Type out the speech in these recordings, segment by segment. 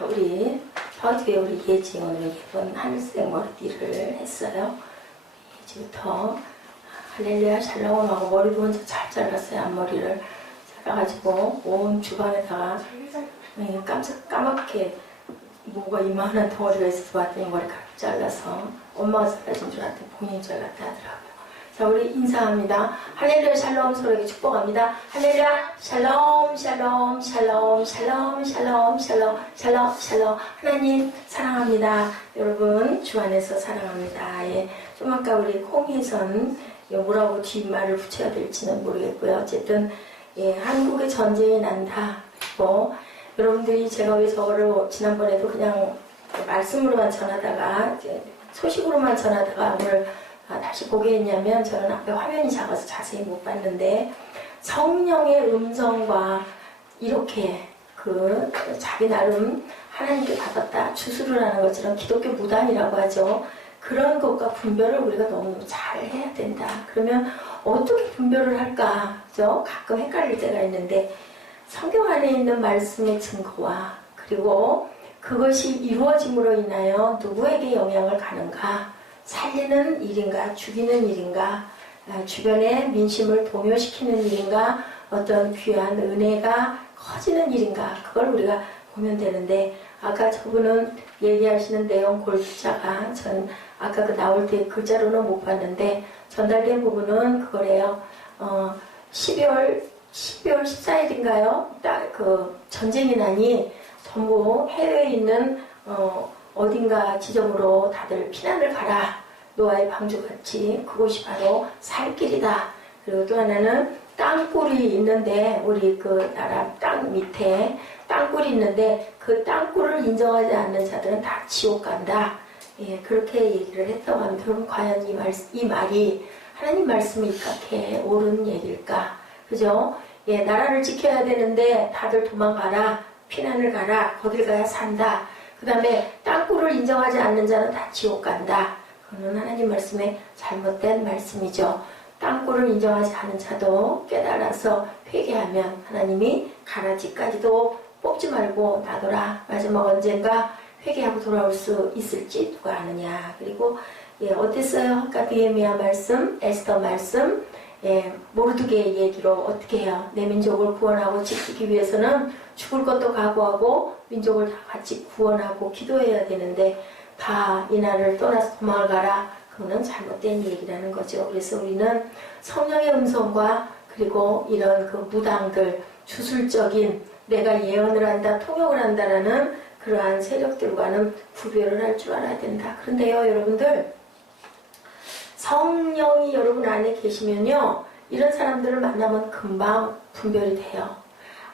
우리 저주에 우리 예지 오늘 예쁜 하늘색 머리띠를 했어요. 예지부터 할렐루야 샬롬하고 머리도 먼저 잘 잘랐어요. 앞머리를 잘라가지고 온 주방에다가 까맣게 뭐가 이만한 덩어리가 있어서 봤더니 머리 가볍게 잘라서 엄마가 잘라준 줄 알았더니 본인이 잘랐다 하더라고요. 자, 우리 인사합니다. 할렐루야 샬롬 서로에게 축복합니다. 할렐루야 샬롬 샬롬 샬롬 샬롬 샬롬 샬롬 샬롬 샬롬. 하나님 사랑합니다. 여러분 주 안에서 사랑합니다. 예, 좀 아까 우리 콩이선 뭐라고 뒷말을 붙여야 될지는 모르겠고요. 어쨌든 예, 한국에 전쟁이 난다. 그리고 여러분들이 제가 왜 저거를 지난번에도 그냥 말씀으로만 전하다가 소식으로만 전하다가 오늘 다시 보게 했냐면 저는 앞에 화면이 작아서 자세히 못 봤는데 성령의 음성과 이렇게 자기 나름 하나님께 받았다 주술을 하는 것처럼 기독교 무당이라고 하죠. 그런 것과 분별을 우리가 너무 잘 해야 된다. 그러면 어떻게 분별을 할까? 그죠? 가끔 헷갈릴 때가 있는데 성경 안에 있는 말씀의 증거와 그리고 그것이 이루어짐으로 인하여 누구에게 영향을 가는가? 살리는 일인가? 죽이는 일인가? 주변의 민심을 동요시키는 일인가? 어떤 귀한 은혜가 커지는 일인가? 그걸 우리가 보면 되는데 아까 저분은 얘기하시는 내용 골자가 전 아까 나올 때 글자로는 못 봤는데 전달된 부분은 그거래요. 12월 14일인가요? 전쟁이 나니 전부 해외에 있는 어딘가 지점으로 다들 피난을 가라. 노아의 방주같이 그곳이 바로 살 길이다. 그리고 또 하나는 땅굴이 있는데 우리 그 나라 땅 밑에 땅굴이 있는데 그 땅굴을 인정하지 않는 자들은 다 지옥 간다. 예, 그렇게 얘기를 했다고 합니다. 그럼 과연 이 말이 하나님 말씀에 입각해 옳은 얘기일까? 그죠? 예, 나라를 지켜야 되는데 다들 도망가라. 피난을 가라. 거길 가야 산다. 그 다음에 땅굴을 인정하지 않는 자는 다 지옥 간다. 그거는 하나님 말씀에 잘못된 말씀이죠. 땅굴을 인정하지 않은 자도 깨달아서 회개하면 하나님이 가라지까지도 뽑지 말고 놔둬라. 마지막 언젠가 회개하고 돌아올 수 있을지 누가 아느냐. 그리고 예, 어땠어요? 아까 느헤미야 말씀, 에스더 말씀, 예, 모르드게의 얘기로 어떻게 해요? 내 민족을 구원하고 지키기 위해서는 죽을 것도 각오하고 민족을 다 같이 구원하고 기도해야 되는데 다 이 나라를 떠나서 도망을 가라. 그거는 잘못된 얘기라는 거죠. 그래서 우리는 성령의 음성과 그리고 이런 그 무당들, 주술적인 내가 예언을 한다, 통역을 한다라는 그러한 세력들과는 구별을 할 줄 알아야 된다. 그런데요, 여러분들 성령이 여러분 안에 계시면요 이런 사람들을 만나면 금방 분별이 돼요.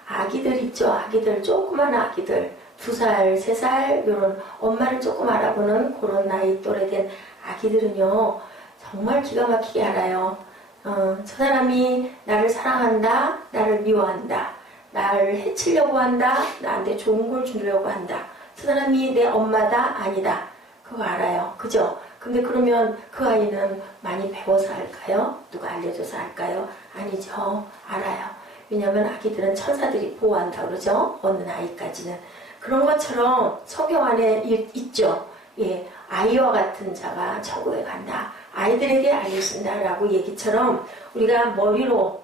아기들 있죠. 아기들, 조그만 아기들 2살, 3살 이런 엄마를 조금 알아보는 그런 나이 또래 된 아기들은요 정말 기가 막히게 알아요. 저 사람이 나를 사랑한다, 나를 미워한다, 나를 해치려고 한다, 나한테 좋은 걸 주려고 한다. 저 사람이 내 엄마다, 아니다. 그거 알아요. 그죠? 근데 그러면 그 아이는 많이 배워서 할까요? 누가 알려줘서 할까요? 아니죠. 알아요. 왜냐하면 아기들은 천사들이 보호한다 그러죠. 어느 나이까지는. 그런 것처럼 성경 안에 있죠. 예, 아이와 같은 자가 천국에 간다. 아이들에게 알려진다라고 얘기처럼 우리가 머리로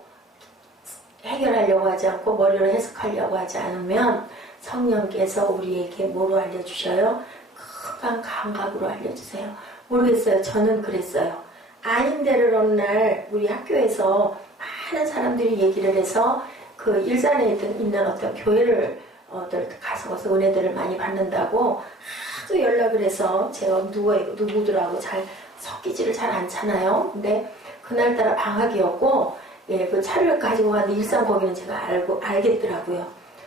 해결하려고 하지 않고 머리로 해석하려고 하지 않으면 성령께서 우리에게 뭐로 알려주셔요? 금방 감각으로 알려주세요. 모르겠어요. 저는 그랬어요. 아닌데를 어느 날 우리 학교에서 많은 사람들이 얘기를 해서 그 일산에 있는 어떤 교회를 가서 은혜들을 많이 받는다고 하도 연락을 해서 제가 누구들하고 잘 섞이지를 잘 않잖아요. 근데 그날따라 방학이었고 예, 그 차를 가지고 가는 일산 거기는 제가 알겠더라고요.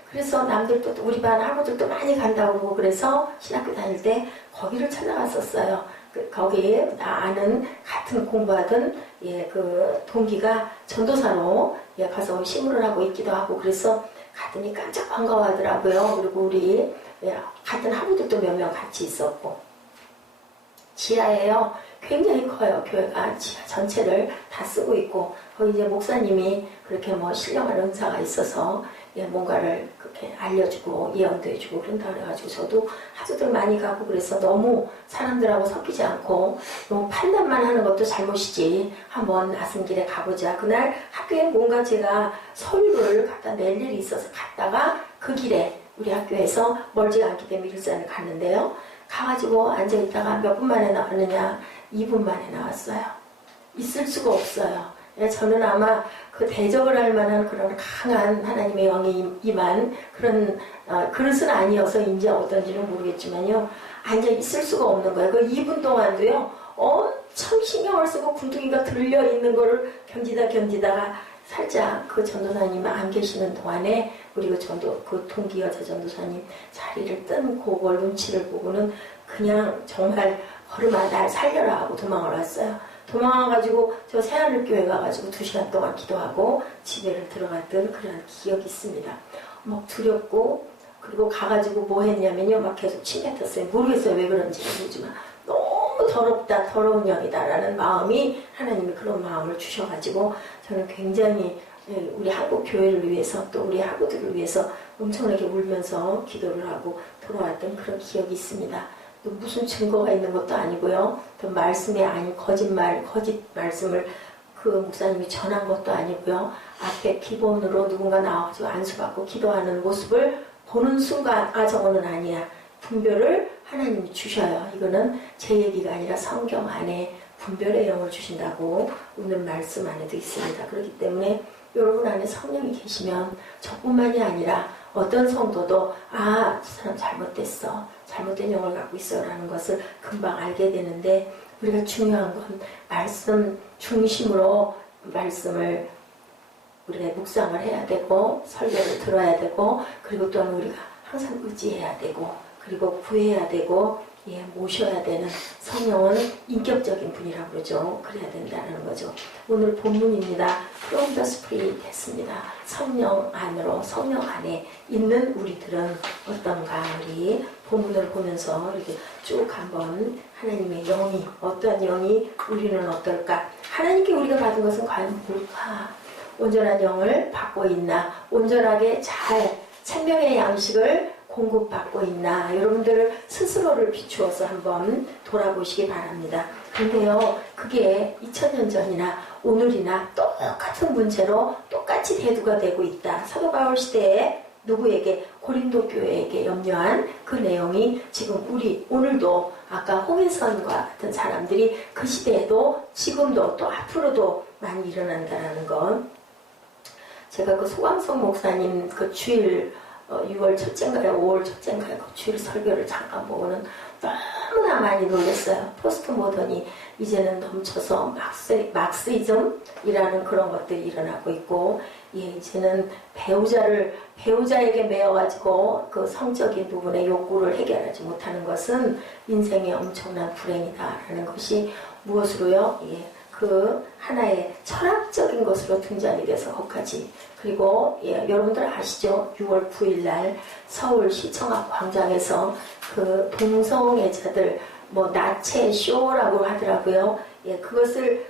그래서 남들도 우리 반 학우들도 많이 간다고 그러고 그래서 신학교 다닐 때 거기를 찾아갔었어요. 거기에 나 아는 같은 공부하던 예, 그 동기가 전도사로 예, 가서 신문을 하고 있기도 하고 그래서 갔더니 깜짝 반가워하더라고요. 그리고 우리 예, 같은 학우들도 몇 명 같이 있었고 지하예요. 굉장히 커요. 교회가 지하 전체를 다 쓰고 있고 거기 이제 목사님이 그렇게 뭐 신령한 은사가 있어서 뭔가를 그렇게 알려주고 예언도 해주고 그런다 그래가지고 저도 하도들 많이 가고 그래서 너무 사람들하고 섞이지 않고 너무 판단만 하는 것도 잘못이지 한번 나선길에 가보자. 그날 학교에 뭔가 제가 서류를 갖다 낼 일이 있어서 갔다가 그 길에 우리 학교에서 멀지 않기 때문에 일산을 갔는데요. 가가지고 앉아있다가 몇 분 만에 나왔느냐 2분 만에 나왔어요. 있을 수가 없어요. 저는 아마 그 대적을 할 만한 그런 강한 하나님의 영이 임한 그런 그릇은 아니어서인지 어떤지는 모르겠지만요. 앉아 있을 수가 없는 거예요. 그 2분 동안도요. 엄청 신경을 쓰고 굴둥이가 들려 있는 거를 견디다가 살짝 그 전도사님 안 계시는 동안에 우리 그 동기 여자 전도사님 자리를 뜬 그걸 눈치를 보고는 그냥 정말 걸음아 날 살려라 하고 도망을 왔어요. 도망와가지고 저 새하늘교회 가가지고 2시간 동안 기도하고 집에를 들어갔던 그런 기억이 있습니다. 막 두렵고 그리고 가가지고 뭐 했냐면요. 막 계속 침 뱉었어요. 모르겠어요. 왜 그런지는 모르지만 너무 더럽다. 더러운 영이다 라는 마음이 하나님이 그런 마음을 주셔가지고 저는 굉장히 우리 한국 교회를 위해서 또 우리 학우들을 위해서 엄청나게 울면서 기도를 하고 돌아왔던 그런 기억이 있습니다. 또 무슨 증거가 있는 것도 아니고요. 또 말씀이 아닌 거짓 말씀을 그 목사님이 전한 것도 아니고요. 앞에 기본으로 누군가 나와가지고 안수받고 기도하는 모습을 보는 순간 저거는 아니야. 분별을 하나님이 주셔요. 이거는 제 얘기가 아니라 성경 안에 분별의 영을 주신다고 오늘 말씀 안에도 있습니다. 그렇기 때문에 여러분 안에 성령이 계시면 저뿐만이 아니라 어떤 성도도 저 사람 잘못됐어. 잘못된 영을 갖고 있어 라는 것을 금방 알게 되는데 우리가 중요한 건 말씀 중심으로 말씀을 우리가 묵상을 해야 되고 설교를 들어야 되고 그리고 또한 우리가 항상 의지해야 되고 그리고 구해야 되고 모셔야 되는 성령은 인격적인 분이라고 그러죠. 그래야 된다는 거죠. 오늘 본문입니다. From the Spirit 했습니다. 성령 안으로 성령 안에 있는 우리들은 어떤가 우리 본문을 보면서 이렇게 쭉 한번 하나님의 영이 어떠한 영이 우리는 어떨까 하나님께 우리가 받은 것은 과연 뭘까 온전한 영을 받고 있나 온전하게 잘 생명의 양식을 공급받고 있나 여러분들 스스로를 비추어서 한번 돌아보시기 바랍니다. 근데요 그게 2000년 전이나 오늘이나 똑같은 문제로 똑같이 대두가 되고 있다. 사도 바울 시대에 누구에게 고린도 교회에게 염려한 그 내용이 지금 우리 오늘도 아까 홍해선과 같은 사람들이 그 시대에도 지금도 또 앞으로도 많이 일어난다는 건 제가 그 소광성 목사님 그 주일 6월 첫째인가요? 5월 첫째인가요? 그 주일 설교를 잠깐 보고는 너무나 많이 놀랐어요. 포스트 모던이 이제는 넘쳐서 막스이즘이라는 그런 것들이 일어나고 있고 이제는 배우자에게 매여가지고 그 성적인 부분의 욕구를 해결하지 못하는 것은 인생의 엄청난 불행이다라는 것이 무엇으로요? 그 하나의 철학적인 것으로 등장이 돼서 거기까지 그리고 여러분들 아시죠? 6월 9일 날 서울시청 앞 광장에서 그 동성애자들 나체 쇼라고 하더라고요. 그것을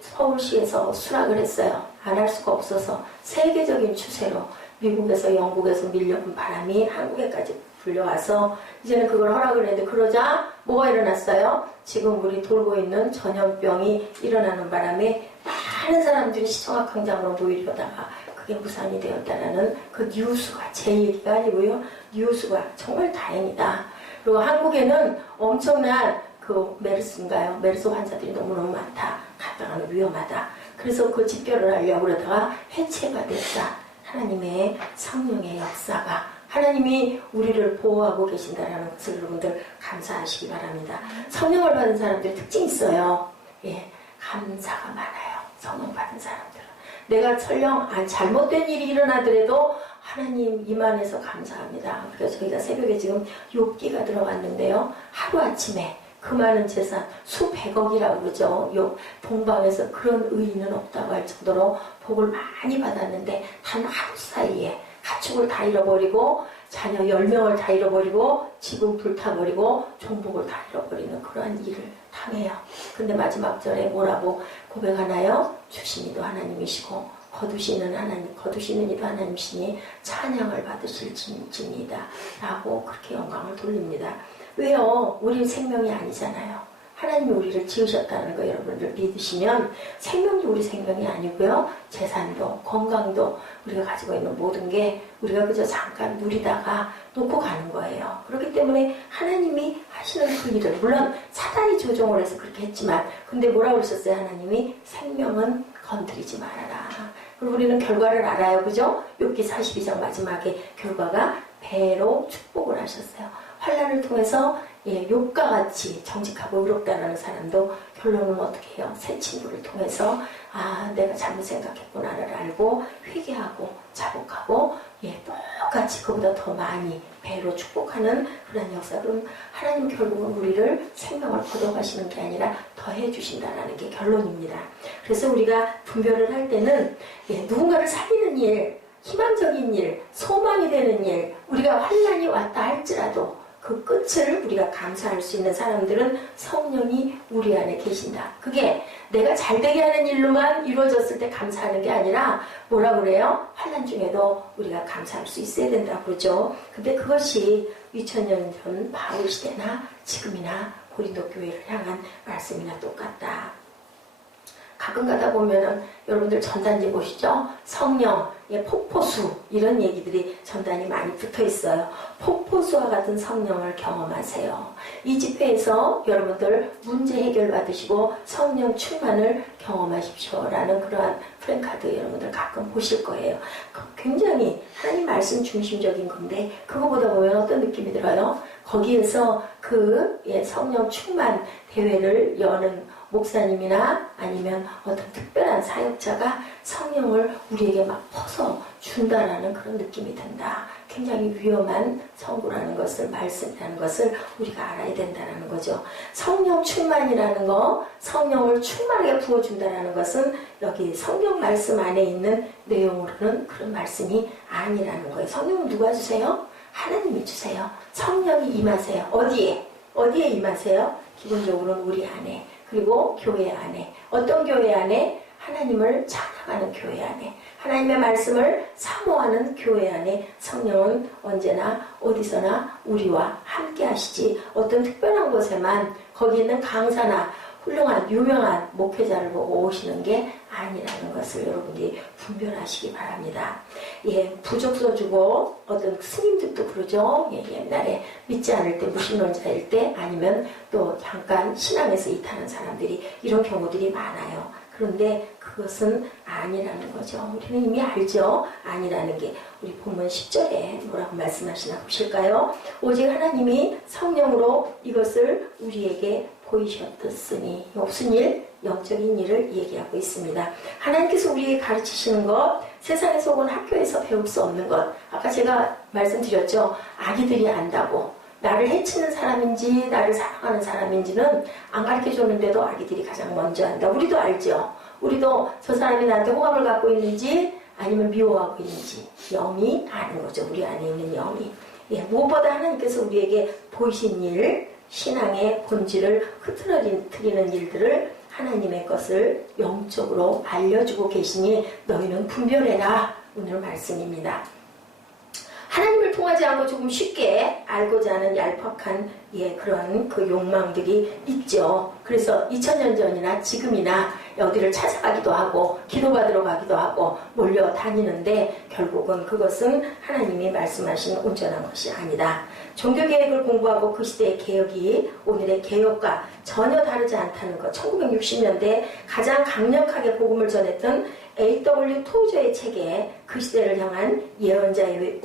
서울시에서 수락을 했어요. 안 할 수가 없어서 세계적인 추세로 미국에서 영국에서 밀려온 바람이 한국에까지 불려와서 이제는 그걸 허락을 했는데 그러자 뭐가 일어났어요? 지금 우리 돌고 있는 전염병이 일어나는 바람에 많은 사람들이 시청 앞 광장으로 모이려다가 그게 무산이 되었다라는 그 뉴스가 제 얘기가 아니고요. 뉴스가 정말 다행이다. 그리고 한국에는 엄청난 그 메르스인가요? 메르스 환자들이 너무너무 많다. 갔다가는 위험하다. 그래서 그 집결을 하려고 그러다가 해체가 됐다. 하나님의 성령의 역사가 하나님이 우리를 보호하고 계신다는 것을 여러분들 감사하시기 바랍니다. 성령을 받은 사람들 특징이 있어요. 감사가 많아요. 성령 받은 사람들은. 내가 설령 잘못된 일이 일어나더라도 하나님 임안에서 감사합니다. 그래서 저희가 새벽에 지금 욥기가 들어왔는데요. 하루아침에 그 많은 재산 수백억이라고 그러죠. 동방에서 그런 의인은 없다고 할 정도로 복을 많이 받았는데 단 하루 사이에 가축을 다 잃어버리고 자녀 10명을 다 잃어버리고 집은 불타버리고 종복을 다 잃어버리는 그러한 일을 당해요. 근데 마지막 절에 뭐라고 고백하나요? 주신 이도 하나님이시고 거두시는 하나님, 거두시는 이도 하나님이시니 찬양을 받으실지니이다 라고 그렇게 영광을 돌립니다. 왜요? 우리 생명이 아니잖아요. 하나님이 우리를 지으셨다는 거 여러분들 믿으시면 생명도 우리 생명이 아니고요. 재산도 건강도 우리가 가지고 있는 모든 게 우리가 그저 잠깐 누리다가 놓고 가는 거예요. 그렇기 때문에 하나님이 하시는 그 일을 물론 사단이 조종을 해서 그렇게 했지만 근데 뭐라고 그러셨어요? 하나님이 생명은 건드리지 말아라. 그리고 우리는 결과를 알아요. 그죠? 욥기 42장 마지막에 결과가 배로 축복을 하셨어요. 환난을 통해서 욥과 같이 정직하고 의롭다라는 사람도 결론은 어떻게 해요? 새 친구를 통해서 내가 잘못 생각했구나를 알고 회개하고 자복하고 똑같이 그보다 더 많이 배로 축복하는 그런 역사. 그럼 하나님 결국은 우리를 생명을 거둬가시는 게 아니라 더해 주신다는 게 결론입니다. 그래서 우리가 분별을 할 때는 누군가를 살리는 일, 희망적인 일, 소망이 되는 일, 우리가 환난이 왔다 할지라도 그 끝을 우리가 감사할 수 있는 사람들은 성령이 우리 안에 계신다. 그게 내가 잘되게 하는 일로만 이루어졌을 때 감사하는 게 아니라 뭐라 그래요? 환난 중에도 우리가 감사할 수 있어야 된다고 그러죠. 근데 그것이 2000년 전 바울 시대나 지금이나 고린도 교회를 향한 말씀이나 똑같다. 가끔 가다 보면은 여러분들 전단지 보시죠? 성령, 폭포수 이런 얘기들이 전단이 많이 붙어 있어요. 폭포수와 같은 성령을 경험하세요. 이 집회에서 여러분들 문제 해결 받으시고 성령 충만을 경험하십시오라는 그러한 프랭카드 여러분들 가끔 보실 거예요. 굉장히 하나님 말씀 중심적인 건데 그거보다 보면 어떤 느낌이 들어요? 거기에서 그 성령 충만 대회를 여는 목사님이나 아니면 어떤 특별한 사역자가 성령을 우리에게 막 퍼서 준다라는 그런 느낌이 든다. 굉장히 위험한 선구라는 것을, 말씀이라는 것을 우리가 알아야 된다는 거죠. 성령 충만이라는 거, 성령을 충만하게 부어준다는 것은 여기 성경 말씀 안에 있는 내용으로는 그런 말씀이 아니라는 거예요. 성령은 누가 주세요? 하나님이 주세요. 성령이 임하세요. 어디에 임하세요? 기본적으로는 우리 안에. 그리고 교회 안에. 어떤 교회 안에? 하나님을 찬양하는 교회 안에. 하나님의 말씀을 사모하는 교회 안에 성령은 언제나 어디서나 우리와 함께 하시지 어떤 특별한 곳에만 거기 있는 강사나 훌륭한 유명한 목회자를 보고 오시는 게 아니라는 것을 여러분들이 분별하시기 바랍니다. 부족서 주고 어떤 스님들도 그러죠. 옛날에 믿지 않을 때 무신론자일 때 아니면 또 잠깐 신앙에서 이타는 사람들이 이런 경우들이 많아요. 그런데 그것은 아니라는 거죠. 우리는 이미 알죠. 아니라는 게 우리 본문 10절에 뭐라고 말씀하시나 보실까요? 오직 하나님이 성령으로 이것을 우리에게 보이셨으니 무슨 일? 영적인 일을 얘기하고 있습니다. 하나님께서 우리에게 가르치시는 것, 세상에서 혹은 학교에서 배울 수 없는 것. 아까 제가 말씀드렸죠. 아기들이 안다고. 나를 해치는 사람인지 나를 사랑하는 사람인지는 안 가르쳐줬는데도 아기들이 가장 먼저 안다. 우리도 알죠. 우리도 저 사람이 나한테 호감을 갖고 있는지 아니면 미워하고 있는지 영이 아는 거죠. 우리 안에 있는 영이. 무엇보다 하나님께서 우리에게 보이신 일, 신앙의 본질을 흐트러뜨리는 일들을 하나님의 것을 영적으로 알려주고 계시니 너희는 분별해라. 오늘 말씀입니다. 하나님을 통하지 않고 조금 쉽게 알고자 하는 얄팍한 그런 그 욕망들이 있죠. 그래서 2000년 전이나 지금이나 어디를 찾아가기도 하고 기도받으러 가기도 하고 몰려다니는데 결국은 그것은 하나님이 말씀하신 온전한 것이 아니다. 종교개혁을 공부하고 그 시대의 개혁이 오늘의 개혁과 전혀 다르지 않다는 것. 1960년대 가장 강력하게 복음을 전했던 A.W. 토저의 책에 그 시대를 향한 예언자의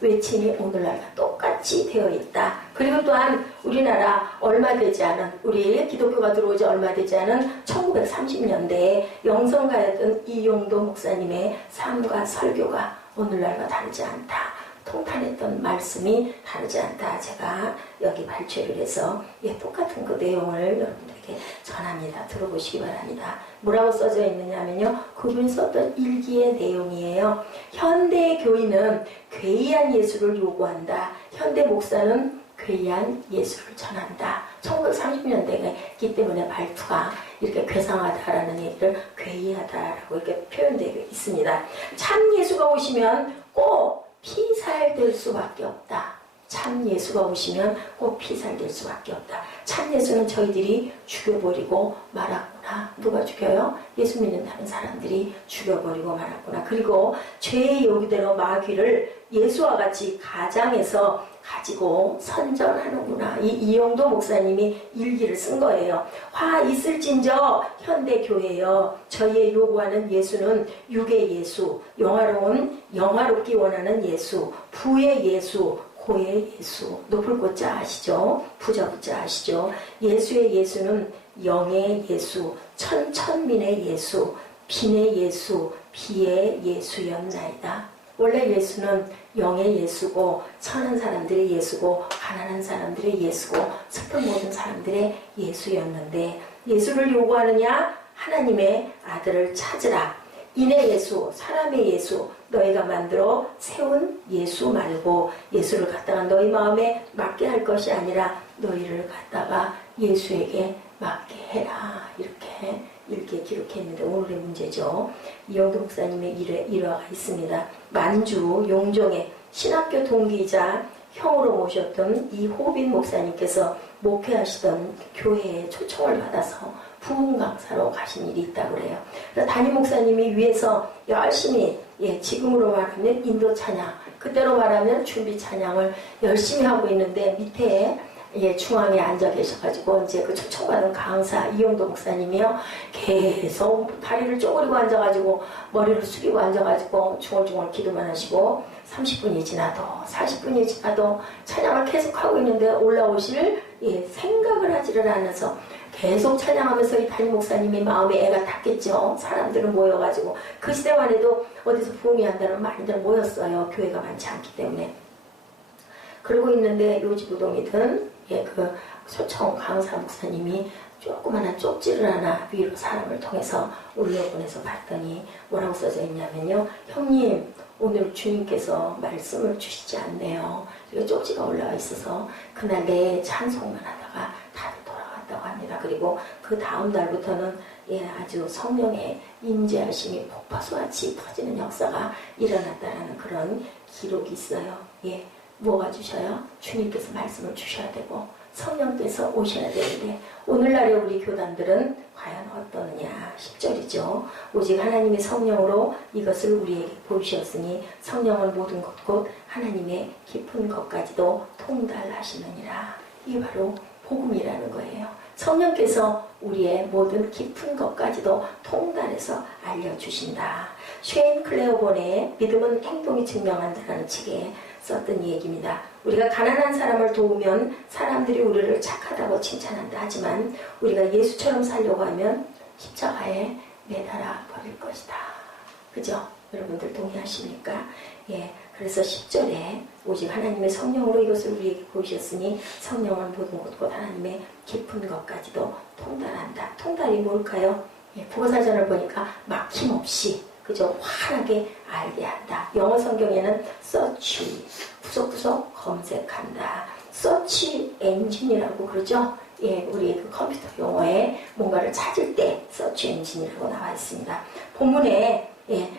외침이 오늘날과 똑같이 되어 있다. 그리고 또한 우리나라 얼마 되지 않은 우리 기독교가 들어오지 얼마 되지 않은 1930년대에 영성가였던 이용도 목사님의 삶과 설교가 오늘날과 다르지 않다. 통탄했던 말씀이 다르지 않다. 제가 여기 발췌를 해서 똑같은 그 내용을 여러분들에게 전합니다. 들어보시기 바랍니다. 뭐라고 써져 있느냐면요. 그분이 썼던 일기의 내용이에요. 현대 교인은 괴이한 예수를 요구한다. 현대 목사는 괴이한 예수를 전한다. 1930년대이기 때문에 말투가 이렇게 괴상하다라는 얘기를 괴이하다라고 이렇게 표현되어 있습니다. 참 예수가 오시면 꼭 피살될 수밖에 없다. 참 예수가 오시면 꼭 피살될 수밖에 없다. 참 예수는 저희들이 죽여버리고 말았구나. 누가 죽여요? 예수 믿는다는 사람들이 죽여버리고 말았구나. 그리고 죄의 요구대로 마귀를 예수와 같이 가장해서 가지고 선전하는구나. 이용도 목사님이 일기를 쓴 거예요. 화 있을진저 현대교회여 저희의 요구하는 예수는 육의 예수, 영화롭기 원하는 예수, 부의 예수, 고의 예수, 높을 곳자 아시죠? 부자부자 아시죠? 예수의 예수는 영의 예수, 천민의 예수, 빈의 예수, 비의 예수였나이다. 원래 예수는 영의 예수고 천한 사람들의 예수고 가난한 사람들의 예수고 슬픈 모든 사람들의 예수였는데 예수를 요구하느냐? 하나님의 아들을 찾으라. 인의 예수, 사람의 예수, 너희가 만들어 세운 예수 말고 예수를 갖다가 너희 마음에 맞게 할 것이 아니라 너희를 갖다가 예수에게 맞게 해라. 이렇게 이렇게 기록했는데 오늘의 문제죠. 이영도 목사님의 일화가 있습니다. 만주 용종의 신학교 동기이자 형으로 모셨던 이호빈 목사님께서 목회하시던 교회에 초청을 받아서 부흥 강사로 가신 일이 있다고 그래요. 담임 목사님이 위에서 열심히 지금으로 말하면 인도 찬양, 그때로 말하면 준비 찬양을 열심히 하고 있는데 밑에 중앙에 앉아 계셔가지고 이제 그 초청받은 강사 이용도 목사님이요 계속 다리를 쪼그리고 앉아가지고 머리를 숙이고 앉아가지고 중얼중얼 기도만 하시고 30분이 지나도 40분이 지나도 찬양을 계속하고 있는데 올라오실 생각을 하지를 않아서 계속 찬양하면서 이 담임 목사님의 마음에 애가 탔겠죠. 사람들은 모여가지고 그 시대만 해도 어디서 부흥이 한다는 많이들 모였어요. 교회가 많지 않기 때문에. 그러고 있는데 요지부동이든 그 초청 강사 목사님이 조그마한 쪽지를 하나 위로 사람을 통해서 올려보내서 봤더니 뭐라고 써져 있냐면요. 형님 오늘 주님께서 말씀을 주시지 않네요. 이게 쪽지가 올라와 있어서 그날 내 찬송만 하다가 다들 돌아갔다고 합니다. 그리고 그 다음 달부터는 아주 성령의 임재하심이 폭파수같이 터지는 역사가 일어났다는 그런 기록이 있어요. 뭐가 주셔요? 주님께서 말씀을 주셔야 되고 성령께서 오셔야 되는데 오늘날의 우리 교단들은 과연 어떠느냐 10절이죠. 오직 하나님의 성령으로 이것을 우리에게 보이셨으니 성령은 모든 것 곧 하나님의 깊은 것까지도 통달하시느니라. 이게 바로 복음이라는 거예요. 성령께서 우리의 모든 깊은 것까지도 통달해서 알려주신다. 쉐인 클레어본의 믿음은 행동이 증명한다라는 책에 썼던 얘기입니다. 우리가 가난한 사람을 도우면 사람들이 우리를 착하다고 칭찬한다. 하지만 우리가 예수처럼 살려고 하면 십자가에 매달아 버릴 것이다. 그죠? 여러분들 동의하십니까? 그래서 10절에 오직 하나님의 성령으로 이것을 우리에게 보이셨으니 성령은 모든 것 곧 하나님의 깊은 것까지도 통달한다. 통달이 뭘까요? 국어사전을 보니까 막힘없이 그저 환하게 알게 한다. 영어 성경에는 search, 구석구석 검색한다. search 엔진이라고 그러죠. 우리 그 컴퓨터 용어에 뭔가를 찾을 때 search 엔진이라고 나와 있습니다. 본문에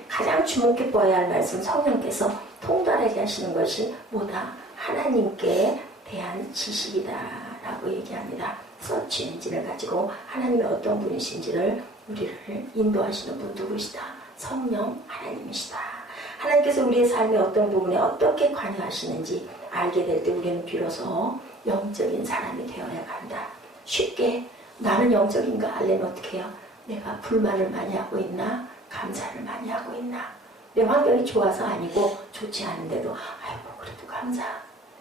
가장 주목해 보아야 할 말씀 성령께서 통달하게 하시는 것이 뭐다? 하나님께 대한 지식이다라고 얘기합니다. search 엔진을 가지고 하나님이 어떤 분이신지를 우리를 인도하시는 분 누구시다? 성령 하나님이시다. 하나님께서 우리의 삶의 어떤 부분에 어떻게 관여하시는지 알게 될 때 우리는 비로소 영적인 사람이 되어야 한다. 쉽게 나는 영적인가 알려면 어떻게 해요? 내가 불만을 많이 하고 있나? 감사를 많이 하고 있나? 내 환경이 좋아서 아니고 좋지 않은데도 아이고 그래도 감사.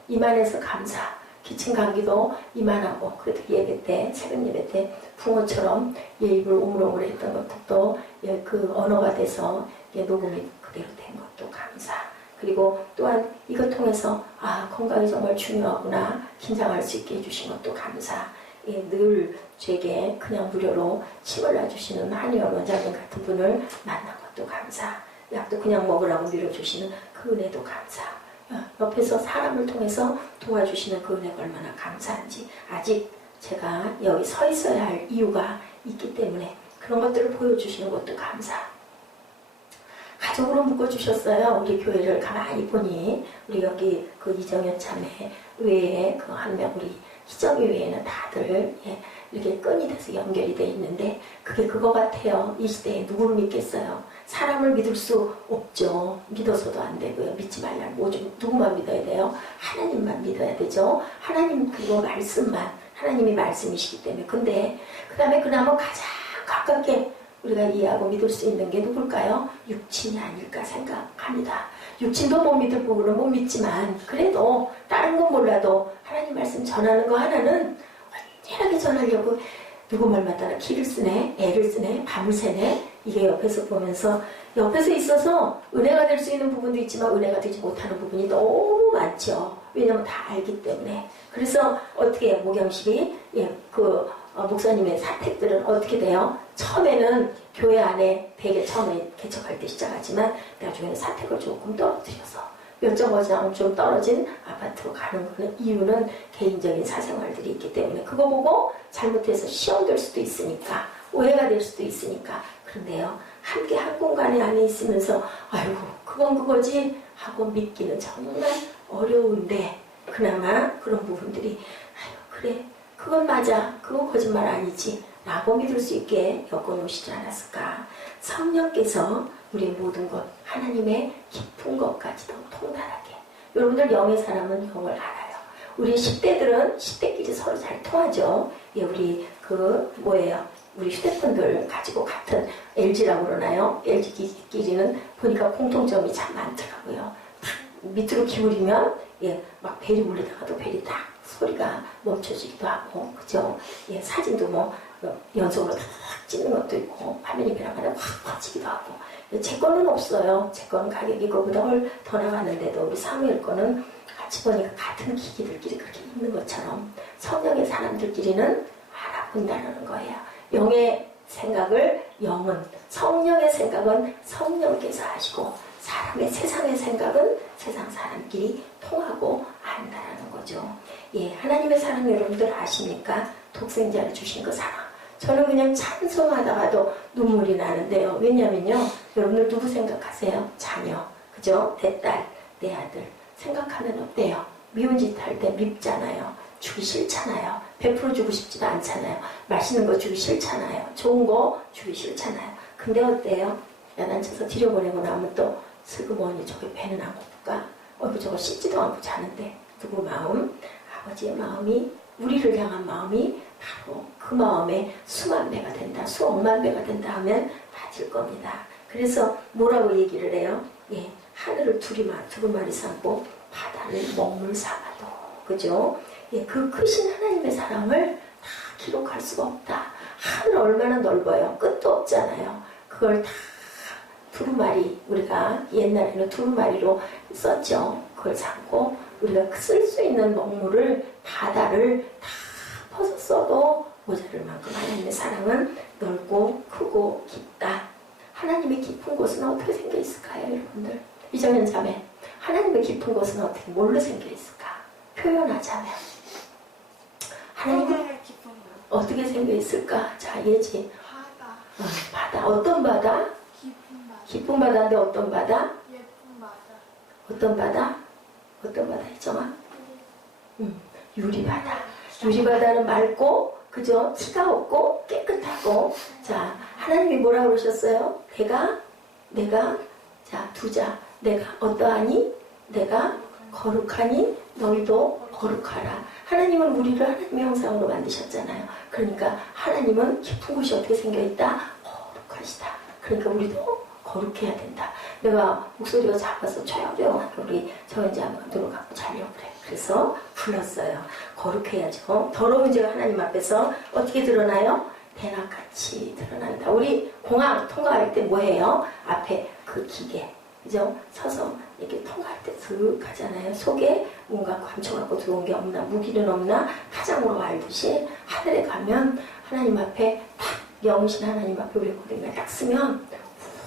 이만해서 감사. 기침 감기도 이만하고 그래도 예배 때 새벽 예배 때 붕어처럼 입을 오물오물 했던 것도 그 언어가 돼서 녹음이 그대로 된 것도 감사. 그리고 또한 이것 통해서 건강이 정말 중요하구나 긴장할 수 있게 해주신 것도 감사. 늘 제게 그냥 무료로 침을 놔주시는 한의원 원장님 같은 분을 만난 것도 감사. 약도 그냥 먹으라고 밀어주시는 그 은혜도 감사. 옆에서 사람을 통해서 도와주시는 그 은혜가 얼마나 감사한지 아직 제가 여기 서 있어야 할 이유가 있기 때문에 그런 것들을 보여주시는 것도 감사. 가족으로 묶어주셨어요. 우리 교회를 가만히 보니 우리 여기 그 이정현 자매 외에 그 한 명 우리 희정이 외에는 다들 이렇게 끈이 돼서 연결이 돼 있는데 그게 그거 같아요. 이 시대에 누구를 믿겠어요? 사람을 믿을 수 없죠. 믿어서도 안 되고요. 믿지 말라는 오직 누구만 믿어야 돼요? 하나님만 믿어야 되죠. 하나님 그거 말씀만 하나님이 말씀이시기 때문에. 근데 그 다음에 그나마 가장 가깝게 우리가 이해하고 믿을 수 있는 게 누굴까요? 육친이 아닐까 생각합니다. 육친도 못 믿을 부분은 못 믿지만 그래도 다른 건 몰라도 하나님 말씀 전하는 거 하나는 언제나게 전하려고 누구 말마다 길을 쓰네, 애를 쓰네, 밤을 새네. 이게 옆에서 보면서 옆에서 있어서 은혜가 될 수 있는 부분도 있지만 은혜가 되지 못하는 부분이 너무 많죠. 왜냐면 다 알기 때문에. 그래서 어떻게 목양실이 목사님의 사택들은 어떻게 돼요? 처음에는 교회 안에 되게 처음에 개척할 때 시작하지만 나중에는 사택을 조금 떨어뜨려서 몇 정거장 좀 떨어진 아파트로 가는 그런 이유는 개인적인 사생활들이 있기 때문에 그거 보고 잘못해서 시험 될 수도 있으니까 오해가 될 수도 있으니까. 그런데요, 함께 한 공간에 안에 있으면서 아이고 그건 그거지 하고 믿기는 정말 어려운데 그나마 그런 부분들이 아이고 그래 그건 맞아 그건 거짓말 아니지 라고 믿을 수 있게 엮어놓으시지 않았을까. 성령께서 우리의 모든 것 하나님의 깊은 것까지도 통달하게. 여러분들 영의 사람은 영을 알아요. 우리 10대들은 10대끼리 서로 잘 통하죠. 우리 우리 휴대폰들 가지고 같은 LG라고 그러나요? LG끼리는 보니까 공통점이 참 많더라고요. 밑으로 기울이면 막 벨이 울리다가도 벨이 딱 소리가 멈춰지기도 하고, 그죠? 사진도 연속으로 탁 찍는 것도 있고, 화면이 변화가면 확 퍼지기도 하고. 제 거는 없어요. 제 거는 가격이 그거보다 더 나갔는데도 우리 사무엘 거는 같이 보니까 같은 기기들끼리 그렇게 있는 것처럼 성령의 사람들끼리는 알아본다는 거예요. 영의 생각을 성령의 생각은 성령께서 하시고 세상의 생각은 세상 사람끼리 통하고 안다라는 거죠. 하나님의 사랑 여러분들 아십니까? 독생자를 주신 그 사랑. 저는 그냥 찬송하다가도 눈물이 나는데요. 왜냐면요, 여러분들 누구 생각하세요? 자녀, 그죠? 내 딸, 내 아들 생각하면 어때요? 미운 짓 할 때 밉잖아요. 주기 싫잖아요. 100% 주고 싶지도 않잖아요. 맛있는 거 주기 싫잖아요. 좋은 거 주기 싫잖아요. 근데 어때요? 야단쳐서 들여보내고 나면 또 슬그머니 저게 배는 안 고플까? 저거 씻지도 않고 자는데 누구 마음? 아버지의 마음이 우리를 향한 마음이 바로 그 마음에 수만 배가 된다, 수억만 배가 된다 하면 받을 겁니다. 그래서 뭐라고 얘기를 해요? 하늘을 두루마리 삼고 바다를 먹물 삼아도, 그죠? 그 크신 하나님의 사랑을 다 기록할 수가 없다. 하늘 얼마나 넓어요. 끝도 없잖아요. 그걸 다 두루마리, 우리가 옛날에는 두루마리로 썼죠. 그걸 삼고 우리가 쓸 수 있는 먹물을 바다를 다 퍼서 써도 모자랄 만큼 하나님의 사랑은 넓고 크고 깊다. 하나님의 깊은 곳은 어떻게 생겨 있을까요, 여러분들? 이정현 자매, 하나님의 깊은 곳은 어떻게 뭘로 생겨 있을까? 표현하자면 하나님의 깊은 곳 어떻게 생겨 있을까? 자, 예지. 바다. 어떤 바다? 깊은 바다. 깊은 바다인데 어떤 바다? 예쁜 바다. 어떤 바다? 어떤 바다 있잖아? 유리바다. 유리바다는 맑고, 그죠? 티가 없고 깨끗하고. 자, 하나님이 뭐라고 그러셨어요? 내가 자, 두자. 내가 어떠하니? 내가 거룩하니? 너희도 거룩하라. 하나님은 우리를 하나님의 형상으로 만드셨잖아요. 그러니까 하나님은 깊은 곳이 어떻게 생겨있다? 거룩하시다. 그러니까 우리도 거룩해야 된다. 내가 목소리가 작아서 조용조용하게 우리 정현지 한번 눈을 감고 자려고 그래. 그래서 불렀어요. 거룩해야죠. 더러운 죄가 하나님 앞에서 어떻게 드러나요? 대낮같이 드러난다. 우리 공항 통과할 때 뭐해요? 앞에 그 기계, 그죠? 서서 이렇게 통과할 때 슥 가잖아요. 속에 뭔가 감춰갖고 들어온 게 없나, 무기는 없나, 파장으로 알듯이 하늘에 가면 하나님 앞에 딱 영신 하나님 앞에 우리 고등이가 딱 쓰면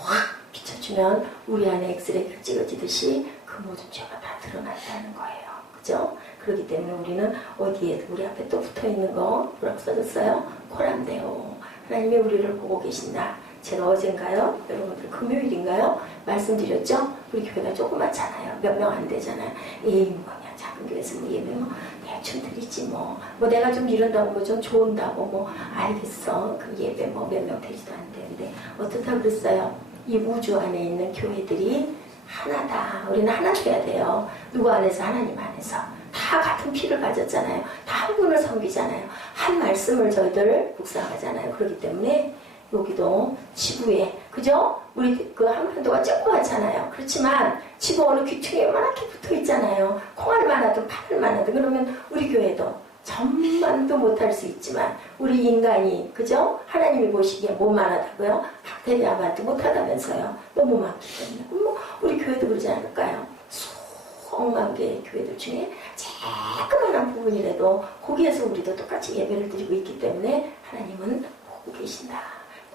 확 비춰주면 우리 안에 엑스레이가 찍어지듯이 그 모든 죄가 다 드러난다는 거예요. 그죠? 그렇기 때문에 우리는 어디에도 우리 앞에 또 붙어있는 거 뭐라고 써졌어요? 코람데오. 하나님이 우리를 보고 계신다. 제가 어젠가요? 여러분들 금요일인가요? 말씀드렸죠? 우리 교회가 조그맣잖아요. 몇 명 안 되잖아요. 에이 뭐냐 작은 교회에서 뭐 예배 뭐 대충 드리지 뭐 내가 좀 이런다고 뭐 좀 좋은다고 뭐 알겠어. 그 예배 뭐 몇 명 되지도 않는데 어떻다 그랬어요? 이 우주 안에 있는 교회들이 하나다. 우리는 하나 돼야 돼요. 누구 안에서? 하나님 안에서. 다 같은 피를 가졌잖아요. 다 한 분을 섬기잖아요. 한 말씀을 저희들 묵상하잖아요. 그렇기 때문에 여기도 지구에, 그죠? 우리 그 한반도가 조그맣잖아요. 그렇지만 지구 어느 귀퉁이에 요만하게 붙어 있잖아요. 콩알만 하든 파알만 하든. 그러면 우리 교회도 전만도 못할 수 있지만 우리 인간이, 그죠? 하나님이 보시기에 뭐만 하다고요? 박테리아만도 못하다면서요. 너무 많기 때문에. 뭐 우리 교회도 그러지 않을까요? 수억만 개의 교회들 중에 조그만한 부분이라도 거기에서 우리도 똑같이 예배를 드리고 있기 때문에 하나님은 보고 계신다.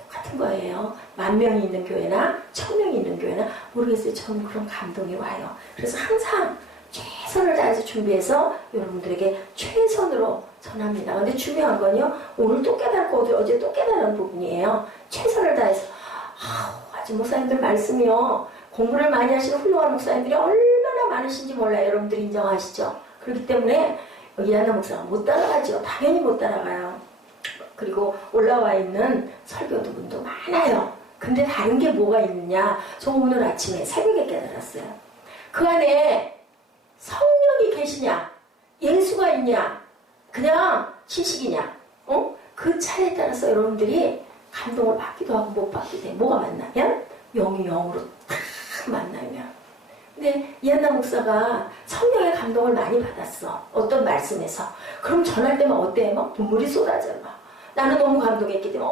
똑같은 거예요. 10,000명이 있는 교회나 1,000명이 있는 교회나 모르겠어요. 저는 그런 감동이 와요. 그래서 항상 최선을 다해서 준비해서 여러분들에게 최선으로 전합니다. 근데 중요한 건요, 오늘 또 깨닫고 어제 또 깨달은 부분이에요. 최선을 다해서. 아주 목사님들 말씀이요, 공부를 많이 하시는 훌륭한 목사님들이 얼마나 많으신지 몰라요. 여러분들 인정하시죠? 그렇기 때문에 이하나 목사가 못 따라가죠. 당연히 못 따라가요. 그리고 올라와 있는 설교도분도 많아요. 근데 다른 게 뭐가 있느냐? 저 오늘 아침에 새벽에 깨달았어요. 그 안에 성령이 계시냐? 예수가 있냐? 그냥 지식이냐? 그 차이에 따라서 여러분들이 감동을 받기도 하고 못 받기도 해. 뭐가 만나면? 영이 영으로 탁 만나면. 근데 이한나 목사가 성령의 감동을 많이 받았어. 어떤 말씀에서. 그럼 전할 때만 어때? 막 눈물이 쏟아져. 막. 나는 너무 감동했기 때문에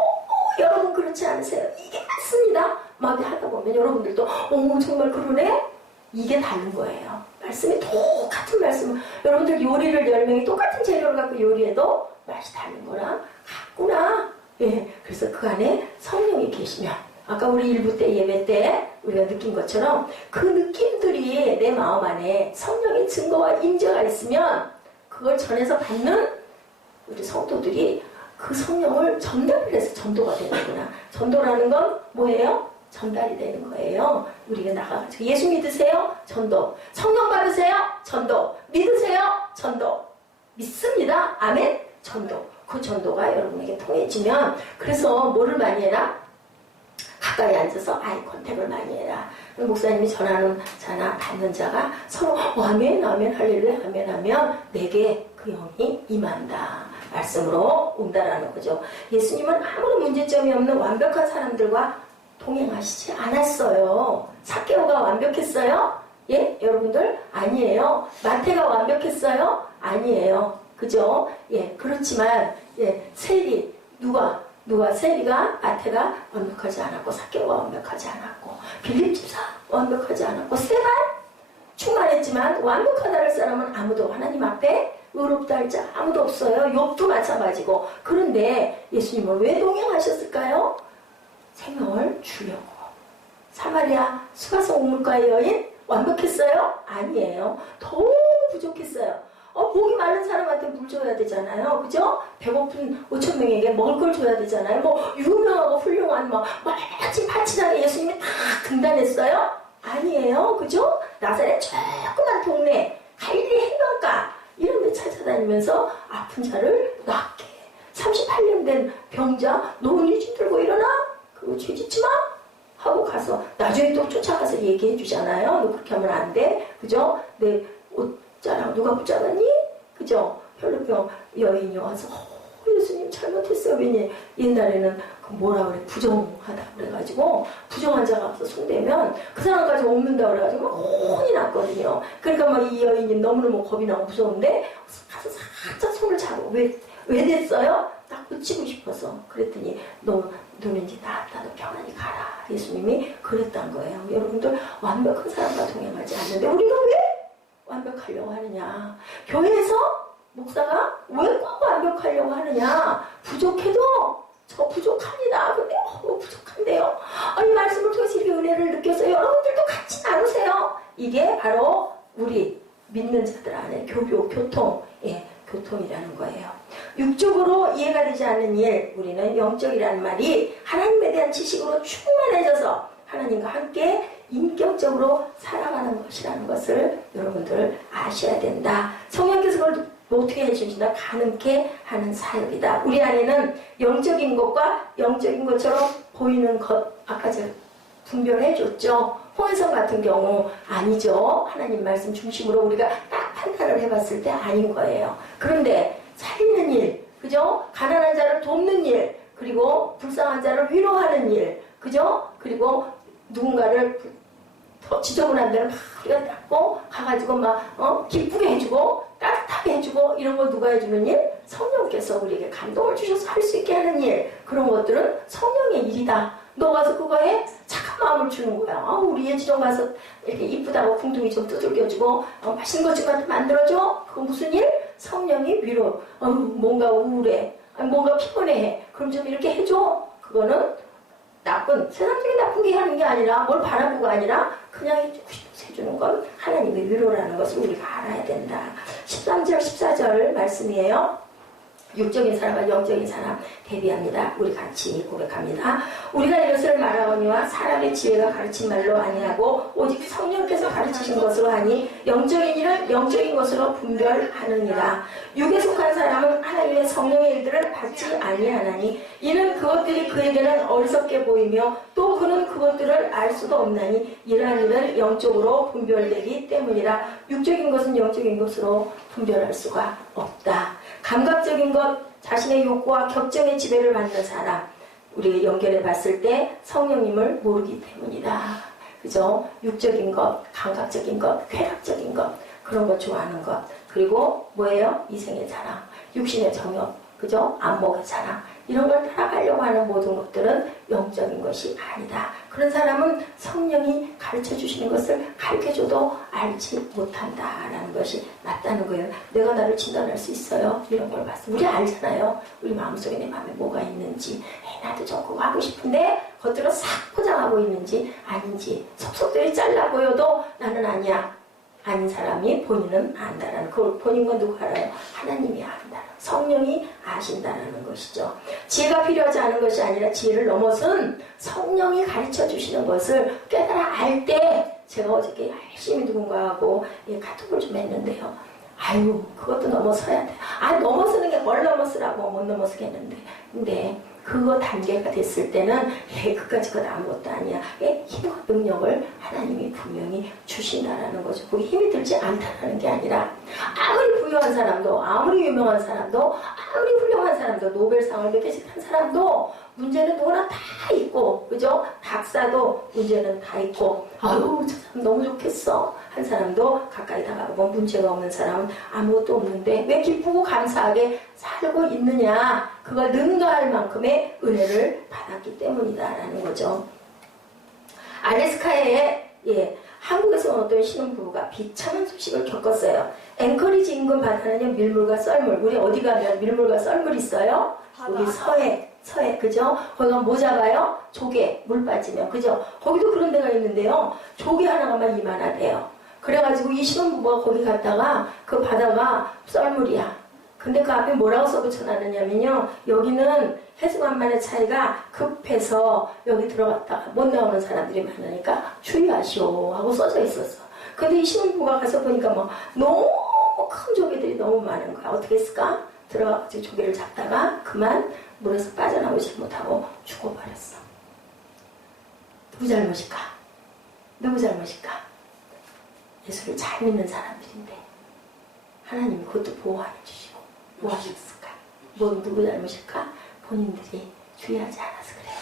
여러분 그렇지 않으세요? 이게 맞습니다. 막 하다 보면 여러분들도 정말 그러네? 이게 다른 거예요. 말씀이 똑같은 말씀. 여러분들 요리를 10명이 똑같은 재료를 갖고 요리해도 맛이 다른 거랑 같구나. 예, 그래서 그 안에 성령이 계시면 아까 우리 일부 때 예배 때 우리가 느낀 것처럼 그 느낌들이 내 마음 안에 성령의 증거와 임재가 있으면 그걸 전해서 받는 우리 성도들이 그 성령을 전달을 해서 전도가 되는구나. 전도라는 건 뭐예요? 전달이 되는 거예요. 우리가 나가가지고 예수 믿으세요? 전도. 성령 받으세요? 전도. 믿으세요? 전도. 믿습니다. 아멘? 전도. 그 전도가 여러분에게 통해지면 그래서 뭐를 많이 해라? 가까이 앉아서 아이 컨택을 많이 해라. 목사님이 전하는 자나 받는 자가 서로 아멘 아멘 할렐루야 아멘 하면 내게 그 영이 임한다. 말씀으로 온다라는 거죠. 예수님은 아무런 문제점이 없는 완벽한 사람들과 동행하시지 않았어요. 삭개오가 완벽했어요? 예? 여러분들? 아니에요. 마태가 완벽했어요? 아니에요. 그죠? 예, 그렇지만, 예, 세리, 누가 세리가, 마태가 완벽하지 않았고, 삭개오가 완벽하지 않았고, 빌립 집사 완벽하지 않았고, 스테반 충만했지만, 완벽하다 할 사람은 아무도 하나님 앞에 의롭다 할 자 아무도 없어요. 욥도 마찬가지고. 그런데 예수님은 왜 동행하셨을까요? 생명을 주려고. 사마리아 수가성 우물가의 여인 완벽했어요? 아니에요. 너무 부족했어요. 목이 마른 사람한테 물 줘야 되잖아요. 그죠? 배고픈 5,000명에게 먹을 걸 줘야 되잖아요. 뭐 유명하고 훌륭한 멋진 파치장에 예수님이 다 등단했어요? 아니에요. 그죠? 나사렛 조그만 동네 갈릴리 해변가 이런 데 찾아다니면서 아픈 자를 낫게 38년 된 병자 노인이 쥐들고 일어나? 그거 죄짓지 마? 하고 가서 나중에 또 쫓아가서 얘기해 주잖아요. 너 그렇게 하면 안 돼. 그죠? 내 옷자랑 누가 붙잡았니? 그죠? 혈루병 여인이 와서 예수님 잘못했어요. 왜냐 옛날에는 그 뭐라 그래 부정하다 그래가지고 부정한 자가 와서 손대면 그 사람까지 옮는다 그래가지고 막 혼이 났거든요. 그러니까 막 이 여인이 너무너무 겁이 나고 무서운데 가서 살짝 손을 잡고 왜 됐어요? 딱 붙이고 싶어서. 그랬더니 너 너는 이제 나았다. 너 편안히 가라. 예수님이 그랬단 거예요. 여러분들 완벽한 사람과 동행하지 않는데 우리가 왜 완벽하려고 하느냐? 교회에서 목사가 왜 꼭 완벽하려고 하느냐? 부족해도 저 부족합니다. 근데 너무 부족한데요. 이 말씀을 통해서 이 은혜를 느껴서 여러분들도 같이 나누세요. 이게 바로 우리 믿는 자들 안에 교통이라는 거예요. 육적으로 이해가 되지 않는 일, 우리는 영적이라는 말이 하나님에 대한 지식으로 충만해져서 하나님과 함께 인격적으로 살아가는 것이라는 것을 여러분들 아셔야 된다. 성령께서 그걸 어떻게 해주신다? 가능케 하는 사역이다. 우리 안에는 영적인 것과 영적인 것처럼 보이는 것, 아까 제가 분별해 줬죠. 홍해성 같은 경우 아니죠. 하나님 말씀 중심으로 우리가 딱 판단을 해봤을 때 아닌 거예요. 그런데 살리는 일, 그죠? 가난한 자를 돕는 일, 그리고 불쌍한 자를 위로하는 일, 그죠? 그리고 누군가를 더 지저분한 데는 막 우리가 닦고 가가지고 막 기쁘게 해주고 따뜻하게 해주고 이런 거 누가 해주는 일? 성령께서 우리에게 감동을 주셔서 할 수 있게 하는 일, 그런 것들은 성령의 일이다. 너 가서 그거 해? 착한 마음을 주는 거야. 우리 예지정 가서 이렇게 이쁘다고 궁둥이 좀 두들겨주고 맛있는 것 좀 만들어줘? 그거 무슨 일? 성령이 위로. 뭔가 우울해. 뭔가 피곤해. 그럼 좀 이렇게 해줘. 그거는 세상적인 나쁜 게 하는 게 아니라 뭘 바라보가 아니라 그냥 해주는 건 하나님의 위로라는 것을 우리가 알아야 된다. 13절 14절 말씀이에요. 육적인 사람과 영적인 사람 대비합니다. 우리 같이 고백합니다. 우리가 이것을 말하거니와 사람의 지혜가 가르친 말로 아니하고 오직 성령께서 가르치신 것으로 하니 영적인 일을 영적인 것으로 분별하느니라. 육에 속한 사람은 하나님의 성령의 일들을 받지 아니하나니 이는 그것들이 그에게는 어리석게 보이며 또 그는 그것들을 알 수도 없나니 이러한 일은 영적으로 분별되기 때문이라. 육적인 것은 영적인 것으로 분별할 수가 없다. 감각적인 것, 자신의 욕구와 격정의 지배를 받는 사람, 우리가 연결해 봤을 때 성령님을 모르기 때문이다. 그죠? 육적인 것, 감각적인 것, 쾌락적인 것, 그런 것 좋아하는 것. 그리고 뭐예요? 이생의 자랑, 육신의 정욕, 그죠? 안목의 자랑. 이런 걸 따라가려고 하는 모든 것들은 영적인 것이 아니다. 그런 사람은 성령이 가르쳐 주시는 것을 가르쳐줘도 알지 못한다라는 것이 맞다는 거예요. 내가 나를 진단할 수 있어요? 이런 걸 봤어. 우리 알잖아요. 우리 마음속에 내 마음에 뭐가 있는지. 나도 저거 하고 싶은데 겉으로 싹 포장하고 있는지 아닌지. 속속들이 잘라 보여도 나는 아니야. 아닌 사람이 본인은 안다라는, 그걸 본인과 누가 알아요? 하나님이 안다. 성령이 아신다라는 것이죠. 지혜가 필요하지 않은 것이 아니라 지혜를 넘어선 성령이 가르쳐 주시는 것을 깨달아 알 때, 제가 어저께 열심히 누군가하고 카톡을 좀 했는데요. 아유, 그것도 넘어서야 돼. 넘어서는 게 뭘 넘어서라고 못 넘어서겠는데. 근데 그거 단계가 됐을 때는 그까짓 것 아무것도 아니야. 힘과 능력을 하나님이 분명히 주신다라는 거죠. 그게 힘이 들지 않다라는 게 아니라 아무리 부유한 사람도, 아무리 유명한 사람도, 아무리 훌륭한 사람도, 노벨상을 몇 개씩 한 사람도 문제는 누구나 다 있고, 그죠? 박사도 문제는 다 있고, 아유, 저 사람 너무 좋겠어. 한 사람도 가까이 다가가면 문제가 없는 사람은 아무것도 없는데 왜 기쁘고 감사하게 살고 있느냐? 그걸 능가할 만큼의 은혜를 받았기 때문이다라는 거죠. 알래스카에 한국에서 온 어떤 신혼부부가 비참한 소식을 겪었어요. 앵커리지 인근 바다는요, 밀물과 썰물. 우리 어디 가면 밀물과 썰물 있어요? 우리 서해, 그죠? 거기 가면 뭐 잡아요? 조개, 물 빠지면, 그죠? 거기도 그런 데가 있는데요. 조개 하나가만 이만하대요. 그래가지고 이 신혼부부가 거기 갔다가 그 바다가 썰물이야. 근데 그 앞에 뭐라고 써붙여놨느냐면요, 여기는 해수만만의 차이가 급해서 여기 들어갔다가 못 나오는 사람들이 많으니까 주의하시오 하고 써져 있었어. 근데 이 신혼부부가 가서 보니까 뭐 너무 큰 조개들이 너무 많은 거야. 어떻게 했을까? 들어가서 조개를 잡다가 그만 물에서 빠져나오지 못하고 죽어버렸어. 누구 잘못일까? 누구 잘못일까? 예수를 잘 믿는 사람들인데 하나님이 그것도 보호해 주시고 뭐 하셨을까? 누구 잘못일까? 본인들이 주의하지 않아서 그래요.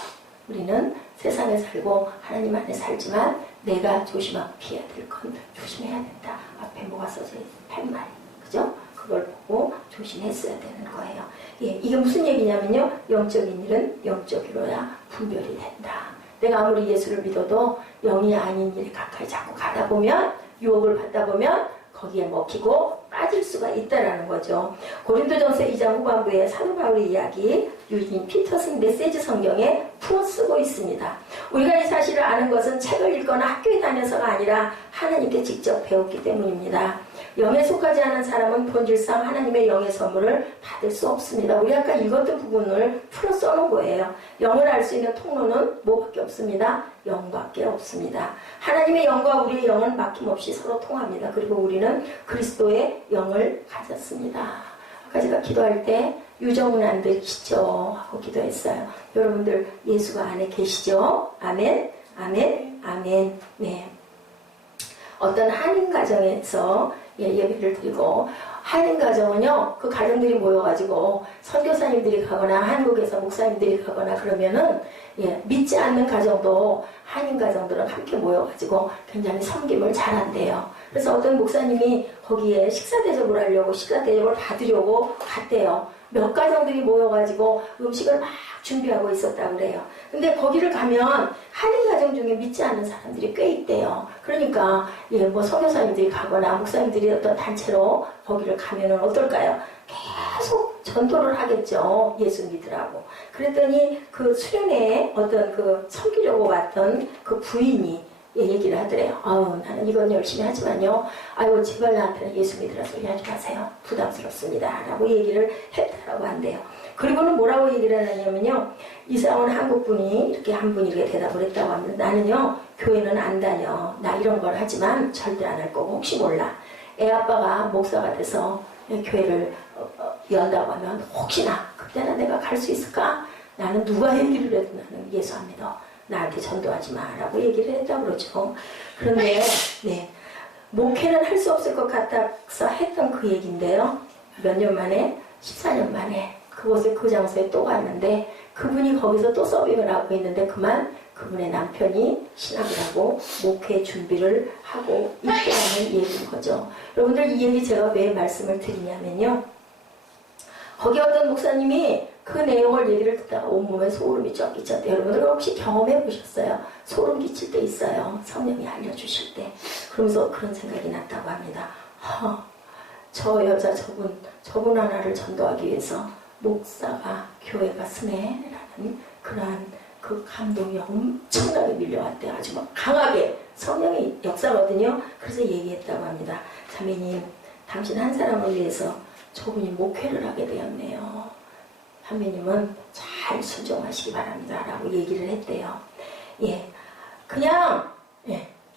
우리는 세상에 살고 하나님 안에 살지만 내가 조심하고 피해야 될 건 조심해야 된다. 앞에 뭐가 써져 있어? 팻말. 그죠? 그걸 보고 조심했어야 되는 거예요. 이게 무슨 얘기냐면요. 영적인 일은 영적으로야 분별이 된다. 내가 아무리 예수를 믿어도 영이 아닌 일에 가까이 자꾸 가다 보면, 유혹을 받다 보면 거기에 먹히고 빠질 수가 있다라는 거죠. 고린도전서 2장 후반부에 사도 바울의 이야기, 유진 피터슨 메시지 성경에 풀어 쓰고 있습니다. 우리가 이 사실을 아는 것은 책을 읽거나 학교에 다녀서가 아니라 하나님께 직접 배웠기 때문입니다. 영에 속하지 않은 사람은 본질상 하나님의 영의 선물을 받을 수 없습니다. 우리 아까 읽었던 부분을 풀어 써놓은 거예요. 영을 알 수 있는 통로는 뭐밖에 없습니다. 영밖에 없습니다. 하나님의 영과 우리의 영은 막힘없이 서로 통합니다. 그리고 우리는 그리스도의 영을 가졌습니다. 아까 제가 기도할 때 유정은 안 되시죠? 하고 기도했어요. 여러분들 예수가 안에 계시죠? 아멘, 아멘, 아멘. 네. 어떤 한인 가정에서 예배를 드리고, 한인 가정은요, 그 가정들이 모여가지고 선교사님들이 가거나 한국에서 목사님들이 가거나 그러면은 믿지 않는 가정도 한인 가정들은 함께 모여가지고 굉장히 섬김을 잘한대요. 그래서 어떤 목사님이 거기에 식사 대접을 하려고 식사 대접을 받으려고 갔대요. 몇 가정들이 모여가지고 음식을 막 준비하고 있었다고 그래요. 근데 거기를 가면 한인 가정 중에 믿지 않는 사람들이 꽤 있대요. 그러니까 뭐 선교사님들이 가거나 목사님들이 어떤 단체로 거기를 가면은 어떨까요? 계속 전도를 하겠죠. 예수 믿으라고. 그랬더니 그 수련회에 어떤 그 섬기려고 왔던 그 부인이 얘기를 하더래요. 아우, 나는 이건 열심히 하지만요. 아이고, 제발 나한테는 예수 믿으라 소리 하지 마세요. 부담스럽습니다. 라고 얘기를 했다라고 한대요. 그리고는 뭐라고 얘기를 하냐면요. 이상은 한국 분이 이렇게 한 분이 이렇게 대답을 했다고 합니다. 나는요, 교회는 안 다녀. 나 이런 걸 하지만 절대 안 할 거고, 혹시 몰라. 애 아빠가 목사가 돼서 교회를 연다고 하면 혹시나 그때는 내가 갈 수 있을까? 나는 누가 얘기를 해도 나는 예수 안 믿어. 나한테 전도하지 마라고 얘기를 했다고 그러죠. 그런데 네, 목회는 할 수 없을 것 같아서 했던 그 얘기인데요. 몇 년 만에 14년 만에 그곳에 그 장소에 또 갔는데 그분이 거기서 또 서빙을 하고 있는데 그만 그분의 남편이 신학을 하고 목회 준비를 하고 있다는 얘기인 거죠. 여러분들 이 얘기 제가 왜 말씀을 드리냐면요. 거기 어떤 목사님이 그 내용을 얘기를 듣다가 온몸에 소름이 쫙 끼쳤대요. 여러분들 혹시 경험해 보셨어요? 소름 끼칠 때 있어요. 성령이 알려주실 때. 그러면서 그런 생각이 났다고 합니다. 저 여자 저분 하나를 전도하기 위해서 목사가 교회가 쓰네라는 그러한 그 감동이 엄청나게 밀려왔대요. 아주 막 강하게 성령의 역사거든요. 그래서 얘기했다고 합니다. 자매님, 당신 한 사람을 위해서 저분이 목회를 하게 되었네요. 자매님은 잘 순종하시기 바랍니다. 라고 얘기를 했대요. 예, 그냥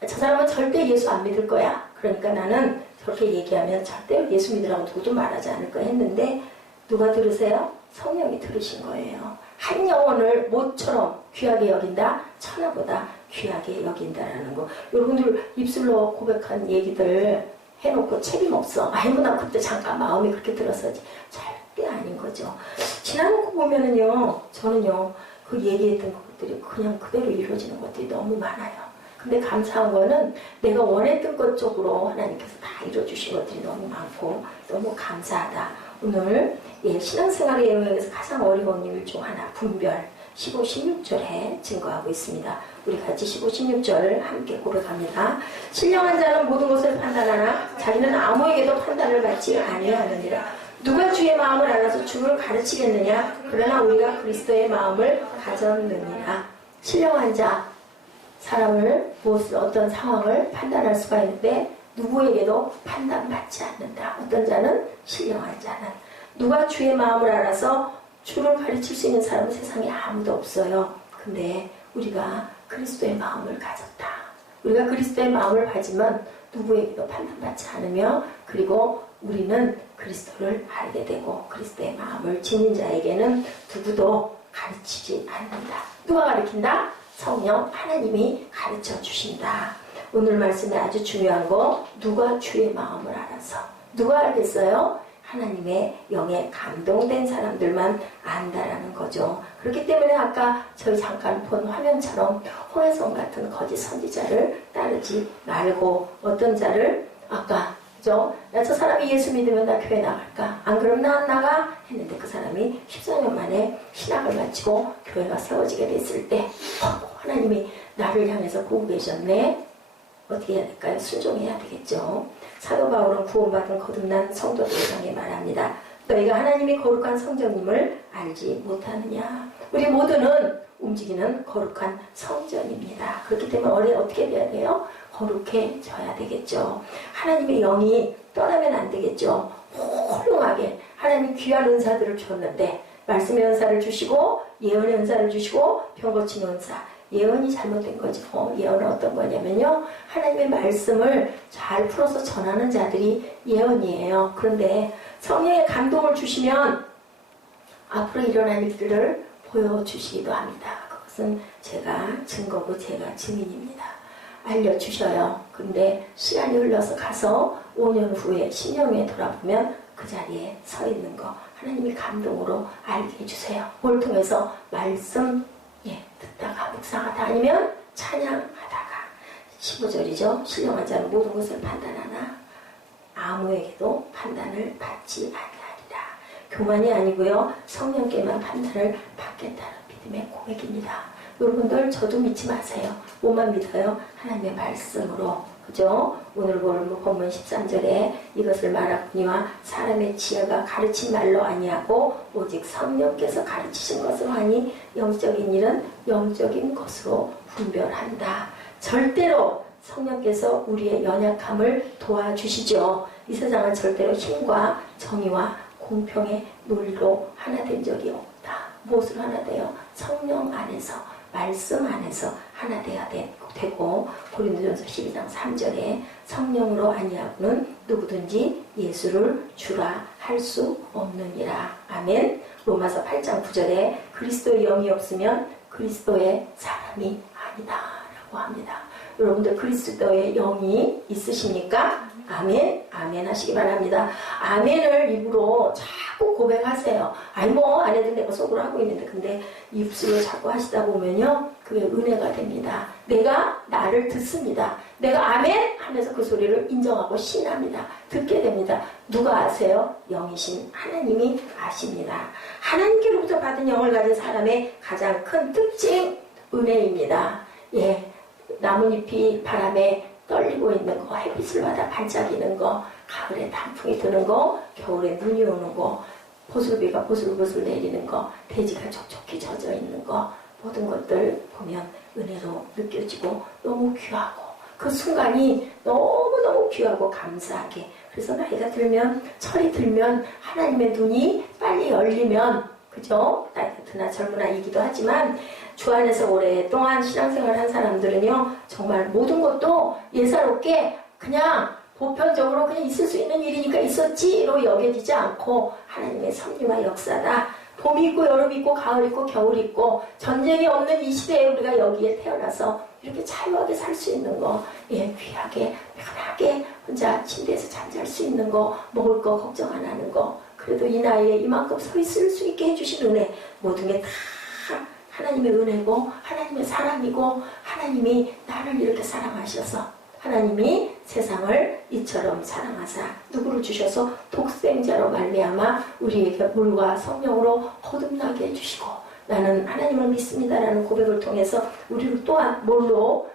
저 사람은 절대 예수 안 믿을 거야. 그러니까 나는 저렇게 얘기하면 절대 예수 믿으라고 누구도 말하지 않을 거야 했는데 누가 들으세요? 성령이 들으신 거예요. 한 영혼을 모처럼 귀하게 여긴다? 천하보다 귀하게 여긴다라는 거. 여러분들 입술로 고백한 얘기들 해놓고 책임없어. 아이고 나 그때 잠깐 마음이 그렇게 들었었지. 절대 아닌 거죠. 지나놓고 보면은요. 저는요. 그 얘기했던 것들이 그냥 그대로 이루어지는 것들이 너무 많아요. 근데 감사한 거는 내가 원했던 것 쪽으로 하나님께서 다 이루어주신 것들이 너무 많고 너무 감사하다. 오늘 신앙생활의 영역에서 가장 어려운 일 중 하나 분별 15, 16절에 증거하고 있습니다. 우리 같이 15, 16절 함께 고백합니다. 신령한 자는 모든 것을 판단하나 자기는 아무에게도 판단을 받지 아니하느니라. 누가 주의 마음을 알아서 주를 가르치겠느냐? 그러나 우리가 그리스도의 마음을 가졌느니라. 신령한 자, 사람을 무엇을 어떤 상황을 판단할 수가 있는데 누구에게도 판단받지 않는다. 어떤 자는 신령한 자는 누가 주의 마음을 알아서 주를 가르칠 수 있는 사람은 세상에 아무도 없어요. 근데 우리가 그리스도의 마음을 가졌다. 우리가 그리스도의 마음을 가지면 누구에게도 판단받지 않으며 그리고 우리는 그리스도를 알게 되고 그리스도의 마음을 지닌 자에게는 누구도 가르치지 않는다. 누가 가르친다? 성령 하나님이 가르쳐 주신다. 오늘 말씀에 아주 중요한 거 누가 주의 마음을 알아서 누가 알겠어요? 하나님의 영에 감동된 사람들만 안다라는 거죠. 그렇기 때문에 아까 저희 잠깐 본 화면처럼 홍해성 같은 거짓 선지자를 따르지 말고 어떤 자를 아까 그죠? 나 저 사람이 예수 믿으면 나 교회 나갈까? 안 그럼 나 안 나가? 했는데 그 사람이 14년 만에 신학을 마치고 교회가 세워지게 됐을 때 하나님이 나를 향해서 보고 계셨네. 어떻게 해야 될까요? 순종해야 되겠죠. 사도 바울은 구원받은 거듭난 성도들을 향해 말합니다. 너희가 하나님이 거룩한 성령님을 알지 못하느냐? 우리 모두는 움직이는 거룩한 성전입니다. 그렇기 때문에 어떻게 돼야 돼요? 거룩해져야 되겠죠. 하나님의 영이 떠나면 안 되겠죠. 훌륭하게 하나님 귀한 은사들을 줬는데 말씀의 은사를 주시고 예언의 은사를 주시고 병 고치는 은사. 예언이 잘못된 거죠. 예언은 어떤 거냐면요. 하나님의 말씀을 잘 풀어서 전하는 자들이 예언이에요. 그런데 성령의 감동을 주시면 앞으로 일어날 일들을 보여주시기도 합니다. 그것은 제가 증거고 제가 증인입니다. 알려주셔요. 근데 시간이 흘러서 가서 5년 후에 10년 후에 돌아보면 그 자리에 서 있는 거 하나님이 감동으로 알게 해주세요. 뭘 통해서 말씀 듣다가 묵상하다 아니면 찬양하다가 15절이죠. 신령한 자는 모든 것을 판단하나 아무에게도 판단을 받지 아니하리라. 교만이 아니고요. 성령께만 판단을 받겠다는 믿음의 고백입니다. 여러분들 저도 믿지 마세요. 뭐만 믿어요? 하나님의 말씀으로. 그죠? 오늘 본문 13절에 이것을 말하거니와 사람의 지혜가 가르친 말로 아니하고 오직 성령께서 가르치신 것으로 하니 영적인 일은 영적인 것으로 분별한다. 절대로 성령께서 우리의 연약함을 도와주시죠. 이 세상은 절대로 힘과 정의와 공평의 논리로 하나 된 적이 없다. 무엇으로 하나 돼요? 성령 안에서 말씀 안에서 하나 돼야 되고 고린도전서 12장 3절에 성령으로 아니하고는 누구든지 예수를 주라 할 수 없느니라. 아멘. 로마서 8장 9절에 그리스도의 영이 없으면 그리스도의 사람이 아니다 라고 합니다. 여러분들 그리스도의 영이 있으십니까? 아멘, 아멘 하시기 바랍니다. 아멘을 입으로 자꾸 고백하세요. 아니 뭐 안 해도 내가 속으로 하고 있는데 근데 입술로 자꾸 하시다 보면요 그게 은혜가 됩니다. 내가 나를 듣습니다. 내가 아멘 하면서 그 소리를 인정하고 신합니다. 듣게 됩니다. 누가 아세요? 영이신 하나님이 아십니다. 하나님께로부터 받은 영을 가진 사람의 가장 큰 특징 은혜입니다. 예, 나뭇잎이 바람에 떨리고 있는 거, 햇빛을 받아 반짝이는 거, 가을에 단풍이 드는 거, 겨울에 눈이 오는 거, 보슬비가 보슬보슬 내리는 거, 대지가 촉촉히 젖어 있는 거, 모든 것들 보면 은혜로 느껴지고 너무 귀하고 그 순간이 너무너무 귀하고 감사하게. 그래서 나이가 들면, 철이 들면 하나님의 눈이 빨리 열리면, 그죠? 나이가 드나 젊으나이기도 하지만 주 안에서 오랫동안 신앙생활 한 사람들은요 정말 모든 것도 예사롭게 그냥 보편적으로 그냥 있을 수 있는 일이니까 있었지로 여겨지지 않고 하나님의 섭리와 역사다. 봄이 있고 여름이 있고 가을 있고 겨울 있고 전쟁이 없는 이 시대에 우리가 여기에 태어나서 이렇게 자유하게 살 수 있는 거, 예, 귀하게 편하게 혼자 침대에서 잠잘 수 있는 거, 먹을 거 걱정 안 하는 거, 그래도 이 나이에 이만큼 서 있을 수 있게 해주신 은혜, 모든 게 다 하나님의 은혜고 하나님의 사랑이고 하나님이 나를 이렇게 사랑하셔서 하나님이 세상을 이처럼 사랑하사 누구를 주셔서 독생자로 말미암아 우리에게 물과 성령으로 거듭나게 해주시고 나는 하나님을 믿습니다라는 고백을 통해서 우리를 또한 뭘로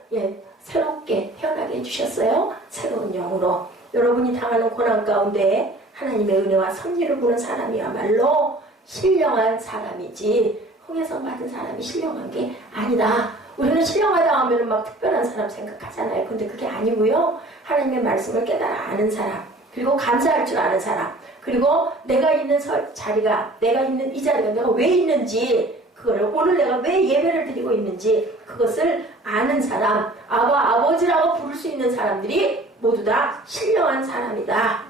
새롭게 태어나게 해주셨어요. 새로운 영으로. 여러분이 당하는 고난 가운데 하나님의 은혜와 섭리를 보는 사람이야말로 신령한 사람이지 홍해성 받은 사람이 신령한 게 아니다. 우리는 신령하다 하면 막 특별한 사람 생각하잖아요. 근데 그게 아니고요. 하나님의 말씀을 깨달아 아는 사람, 그리고 감사할 줄 아는 사람, 그리고 내가 있는 자리가, 내가 있는 이 자리가 내가 왜 있는지, 그거를 오늘 내가 왜 예배를 드리고 있는지 그것을 아는 사람, 아버지라고 부를 수 있는 사람들이 모두 다 신령한 사람이다.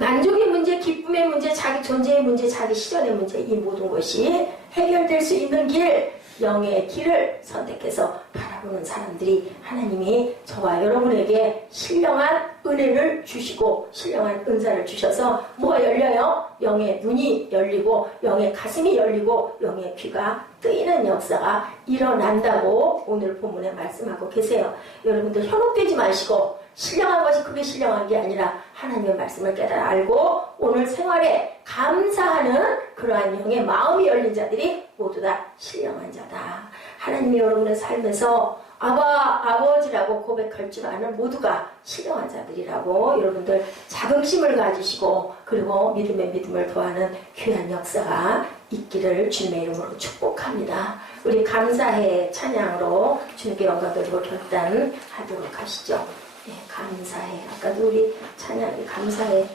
만족의 문제, 기쁨의 문제, 자기 존재의 문제, 자기 실현의 문제, 이 모든 것이 해결될 수 있는 길, 영의 길을 선택해서 바라보는 사람들이 하나님이 저와 여러분에게 신령한 은혜를 주시고 신령한 은사를 주셔서 뭐가 열려요? 영의 눈이 열리고 영의 가슴이 열리고 영의 귀가 뜨이는 역사가 일어난다고 오늘 본문에 말씀하고 계세요. 여러분들 현혹되지 마시고 신령한 것이 그게 신령한 게 아니라 하나님의 말씀을 깨달아 알고 오늘 생활에 감사하는 그러한 영의 마음이 열린 자들이 모두 다 신령한 자다. 하나님이 여러분의 삶에서 아버지라고 고백할 줄 아는 모두가 신령한 자들이라고 여러분들 자긍심을 가지시고 그리고 믿음의 믿음을 더하는 귀한 역사가 있기를 주님의 이름으로 축복합니다. 우리 감사의 찬양으로 주님께 영광 돌리고 결단하도록 하시죠. 예, 감사해. 아까도 우리 찬양이 감사해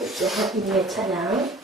했죠. 인내 찬양.